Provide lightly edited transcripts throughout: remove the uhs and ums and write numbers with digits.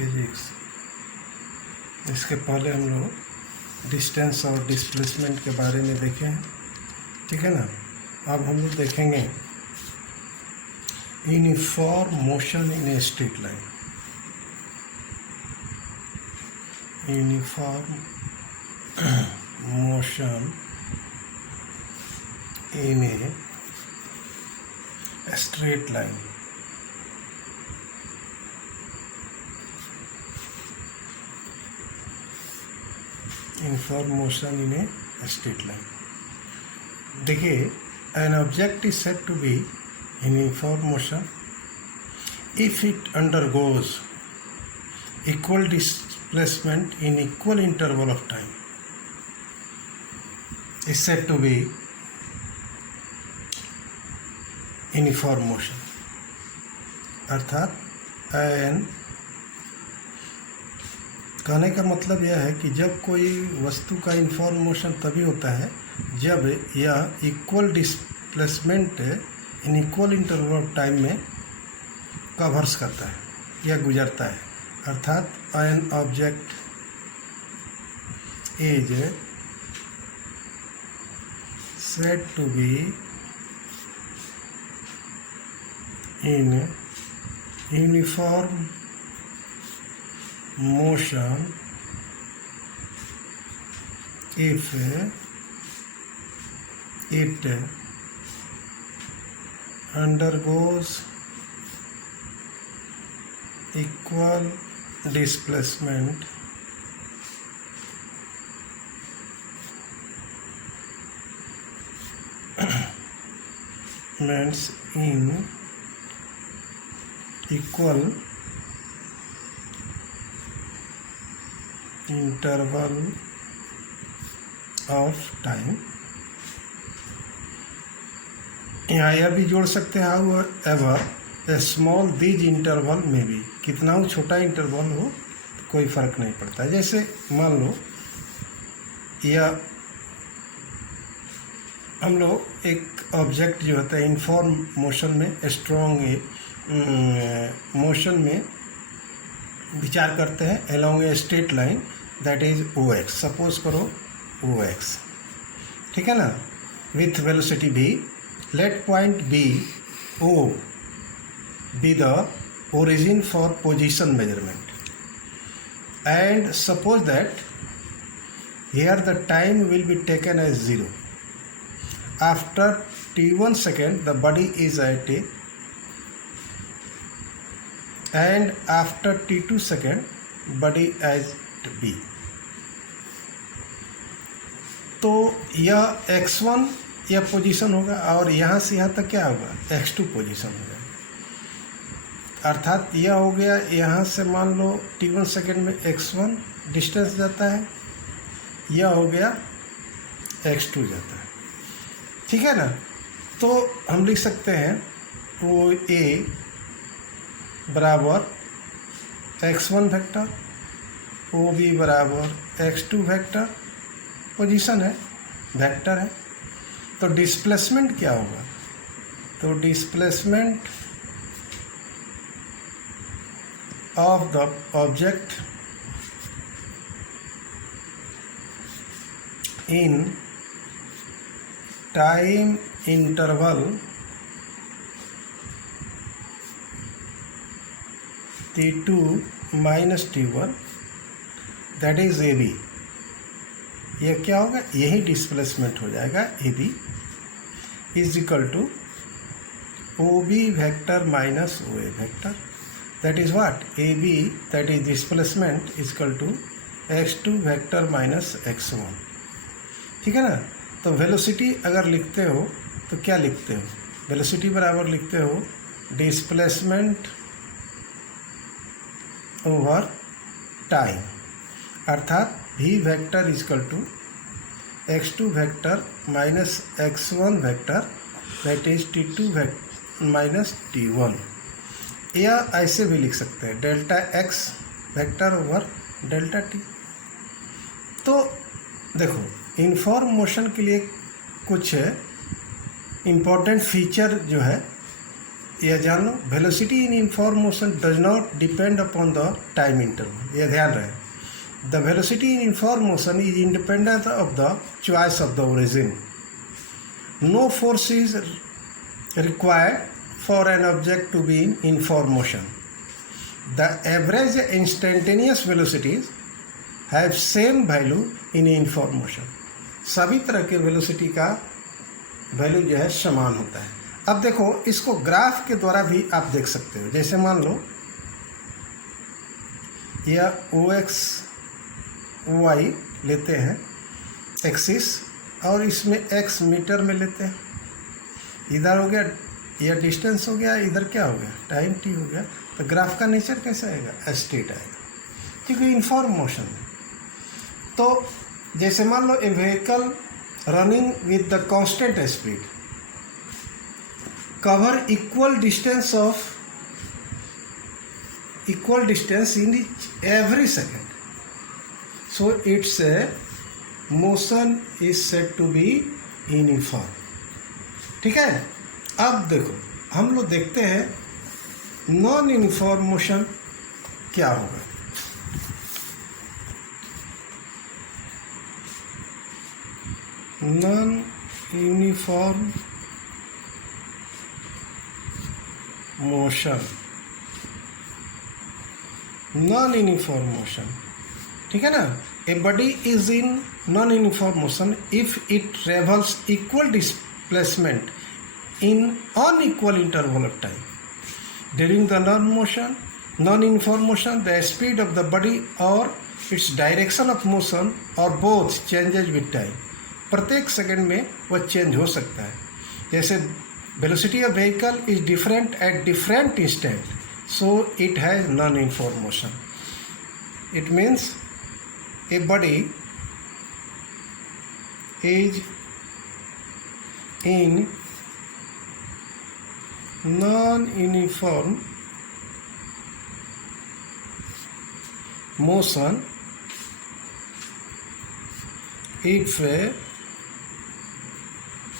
Physics. इसके पहले हम लोग डिस्टेंस और डिस्प्लेसमेंट के बारे में देखे हैं, ठीक है ना। अब हम लोग देखेंगे uniform motion in A straight line. Uniform motion in a straight line. Uniform motion in a straight line. देखिए, an object is said to be in uniform motion if it undergoes equal displacement in equal interval of time. Is said to be uniform motion, अर्थात N कहने का मतलब यह है कि जब कोई वस्तु का यूनिफॉर्म मोशन तभी होता है जब यह equal displacement in equal interval of time में कवर्स करता है या गुजरता है। अर्थात an object is said to be in uniform motion if it undergoes equal displacement means in equal interval of time। यहाँ यह भी जोड़ सकते हैं how ever A small these interval में भी, कितना हो छोटा इंटरवल हो कोई फर्क नहीं पड़ता। जैसे मान लो यह हम लोग एक ऑब्जेक्ट जो होता है यूनिफॉर्म मोशन में स्ट्रॉन्ग मोशन में विचार करते हैं along a straight line that is O X. Suppose करो ओ एक्स, ठीक है ना, with velocity v। Let point be O be the origin for position measurement and suppose that here the time will be taken as 0। After t1 second the body is at a and after t2 second body as b। तो यह x1 यह position होगा और यहाँ से यहाँ तक क्या होगा x2 पोजीशन होगा। अर्थात यह हो गया, यहाँ से मान लो t1 सेकेंड में x1 डिस्टेंस जाता है, यह हो गया x2 जाता है, ठीक है ना। तो हम लिख सकते हैं वो a बराबर x1 वेक्टर, ओ बी बराबर x2 वेक्टर, पोजीशन है वेक्टर है। तो डिस्प्लेसमेंट क्या होगा, तो displacement of the object in time interval t2 minus t1 that is A B. यह क्या होगा, यही डिस्प्लेसमेंट हो जाएगा A B is equal to O B vector minus O A vector that is what A B that is displacement is equal to x2 vector minus x1, ठीक है ना। तो वेलोसिटी अगर लिखते हो तो क्या लिखते हो, वेलोसिटी बराबर लिखते हो डिस्प्लेसमेंट ओवर टाइम, अर्थात v vector equal to x2 vector minus x1 vector that is t2 minus t1। या ऐसे भी लिख सकते हैं delta x vector over delta t। तो देखो यूनिफॉर्म मोशन के लिए कुछ इम्पोर्टेंट फीचर जो है यह जान लो, velocity in uniform motion does not depend upon the time interval, यह ध्यान रहे। The velocity in uniform motion is independent of the choice of the origin. No force is required for an object to be in uniform motion. The average instantaneous velocities have same value in uniform motion. सभी तरह के velocity का value जो है समान होता है। अब देखो, इसको ग्राफ के द्वारा भी आप देख सकते हो। जैसे मान लो यह OX OY लेते हैं एक्सिस, और इसमें x मीटर में लेते हैं। इधर हो गया, यह डिस्टेंस हो गया, इधर क्या हो गया, टाइम t हो गया। तो ग्राफ का नेचर कैसा आएगा, स्ट्रेट आएगा, क्योंकि यूनिफॉर्म मोशन है। तो जैसे मान लो a vehicle running with the constant speed cover equal distance in every second, so its motion is said to be uniform. ठीक है। अब देखो, हम लोग देखते हैं नॉन यूनिफॉर्म मोशन क्या होगा। Non uniform motion, non uniform motion, ठीक है ना। A body is in non uniform motion if it travels equal displacement in unequal interval of time. During the non-uniform motion, the speed of the body or its direction of motion or both changes with time. प्रत्येक second में वह change हो सकता है। जैसे velocity of vehicle is different at different instant, so it has non-uniform motion. It means a body is in non-uniform motion if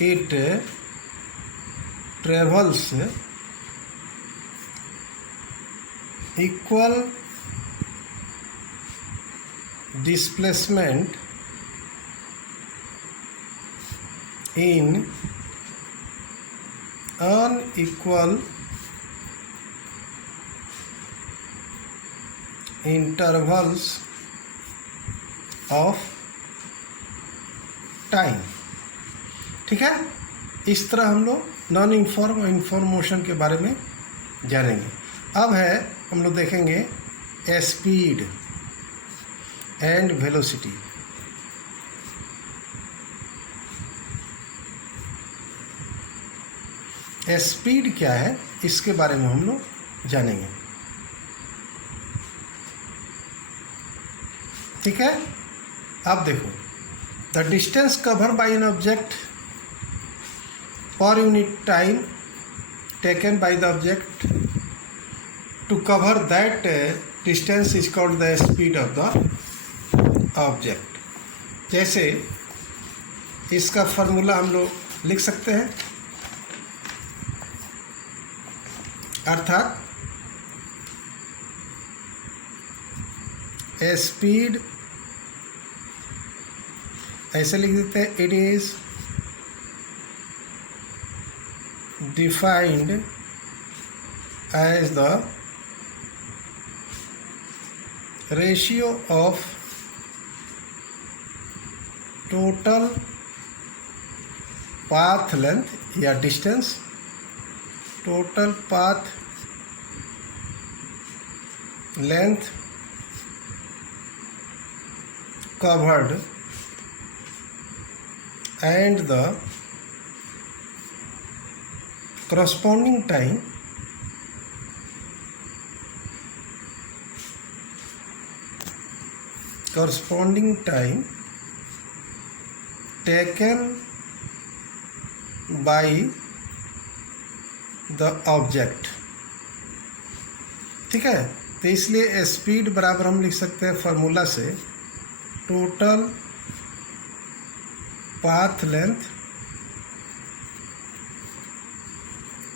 it travels equal displacement in unequal intervals of time। ठीक है। इस तरह हम लोग non uniform और uniform motion के बारे में जानेंगे। अब है, हम लोग देखेंगे स्पीड एंड वेलोसिटी। स्पीड क्या है, इसके बारे में हम लोग जानेंगे। ठीक है। अब देखो, the distance cover by an object per unit time taken by the object to cover that distance is called the speed of the object. जैसे इसका फॉर्मूला हम लोग लिख सकते हैं, अर्थात स्पीड ऐसे लिख देते हैं, it is defined as the ratio of total path length या distance, total path length covered and the corresponding time taken by the object. ठीक है। तो इसलिए स्पीड बराबर हम लिख सकते हैं फॉर्मूला से, total path length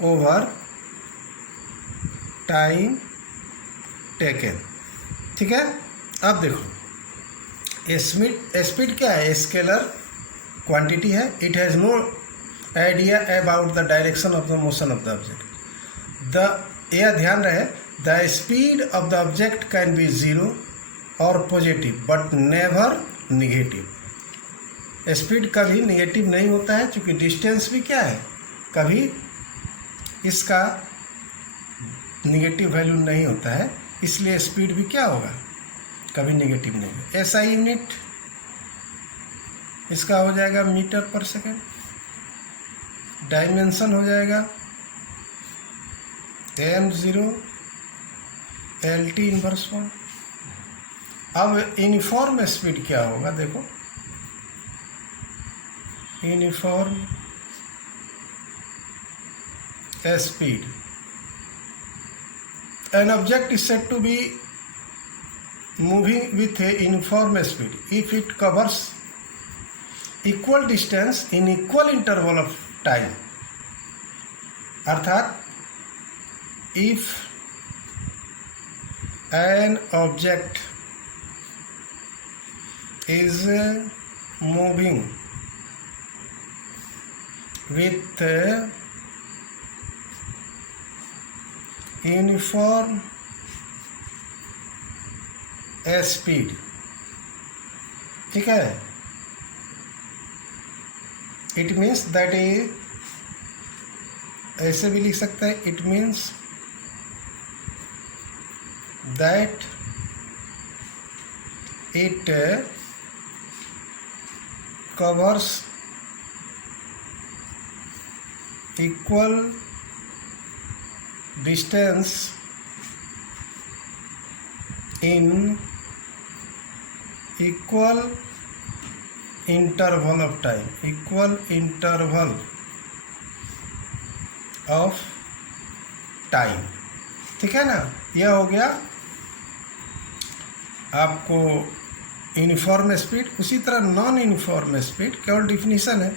over time taken. ठीक है, अब देखो स्पीड क्या है, स्केलर क्वांटिटी है। It has no idea about the direction of the motion of the object. यह ध्यान रहे, the speed of the object can be zero और positive but never negative. Speed कभी निगेटिव नहीं होता है, क्योंकि डिस्टेंस भी क्या है, कभी इसका निगेटिव वैल्यू नहीं होता है, इसलिए स्पीड भी क्या होगा, कभी निगेटिव नहीं होगा। ऐसा यूनिट इसका हो जाएगा मीटर पर सेकेंड, डायमेंशन हो जाएगा m0 LT इनवर्स 1। अब यूनिफॉर्म स्पीड क्या होगा, देखो uniform speed. An object is said to be moving with a uniform speed if it covers equal distance in equal interval of time. अर्थात if an object is moving with uniform speed, ठीक है, it means that ए, ऐसे भी लिख सकते हैं, it means that it covers equal distance in equal interval of time, equal interval of time। ठीक है ना, यह हो गया आपको यूनिफॉर्म स्पीड। उसी तरह नॉन यूनिफॉर्म स्पीड केवल डिफिनीशन है,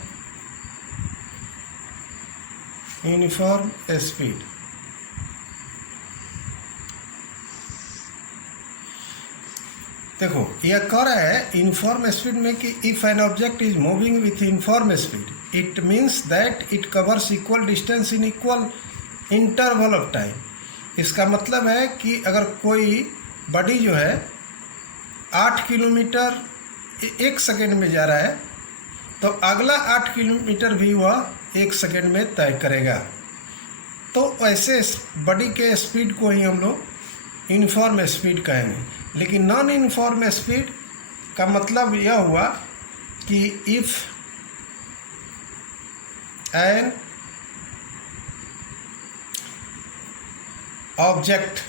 यूनिफॉर्म स्पीड। देखो यह कह रहा है यूनिफॉर्म स्पीड में कि if N object is moving with uniform speed it means that it covers equal distance in equal interval of time. इसका मतलब है कि अगर कोई बॉडी जो है 8 किलोमीटर 1 सेकेंड में जा रहा है, तो अगला 8 किलोमीटर भी वह 1 सेकेंड में तय करेगा। तो ऐसे बॉडी के स्पीड को ही हम लोग यूनिफॉर्म स्पीड कहेंगे। लेकिन नॉन यूनिफॉर्म स्पीड का मतलब यह हुआ कि if an object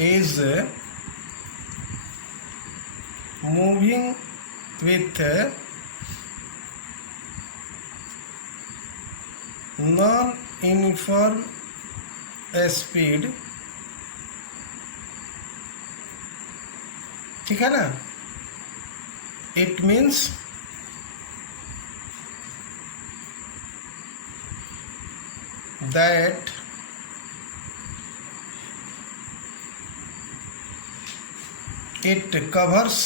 is moving with non-uniform speed, ठीक है ना, it means that it covers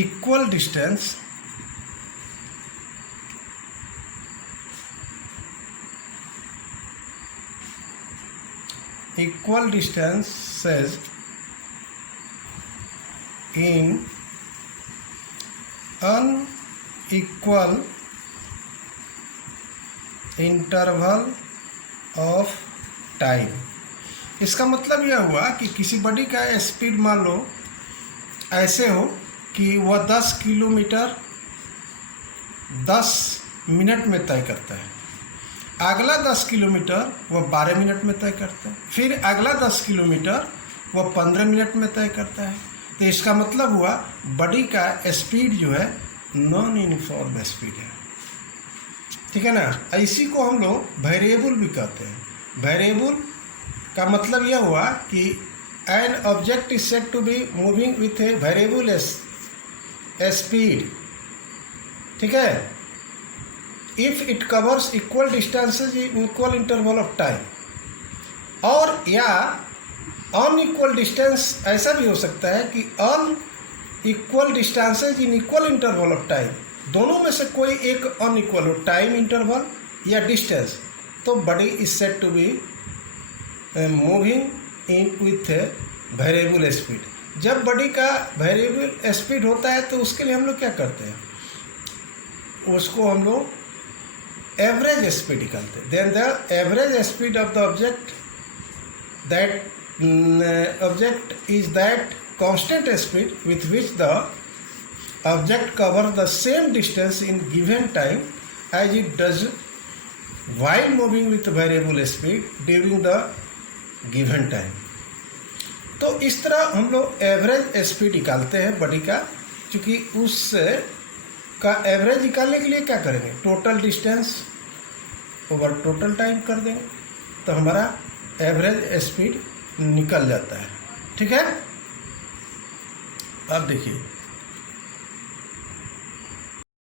equal distance says in unequal interval of time. इसका मतलब यह हुआ कि किसी बॉडी का स्पीड मान लो ऐसे हो कि वह 10 किलोमीटर 10 मिनट में तय करता है, अगला 10 किलोमीटर वह 12 मिनट में तय करता है, फिर अगला 10 किलोमीटर वह 15 मिनट में तय करता है। तो इसका मतलब हुआ बॉडी का स्पीड जो है नॉन यूनिफॉर्म स्पीड है, ठीक है ना। इसी को हम लोग वेरिएबल भी कहते हैं। वेरिएबल का मतलब यह हुआ कि an object is said to be moving with a variable speed, ठीक है, if it covers equal distances in equal interval of time, और या अनइक्वल डिस्टेंस ऐसा भी हो सकता है कि unequal distances in equal interval of time, दोनों में से कोई एक अनइक्वल हो, टाइम इंटरवल या डिस्टेंस, तो body is said to be moving in with variable speed. जब बॉडी का वेरिएबल स्पीड होता है तो उसके लिए हम लोग क्या करते हैं, उसको हम लोग एवरेज स्पीड निकालते हैं। Then the average speed of the object that object is that constant speed with which the object cover the same distance in given time as it does while moving with variable speed during the given time। तो इस तरह हम लोग average speed निकालते हैं body का, क्योंकि उस का एवरेज निकालने के लिए क्या करेंगे, total distance over total time कर देंगे, तो हमारा एवरेज स्पीड निकल जाता है, ठीक है। अब देखिए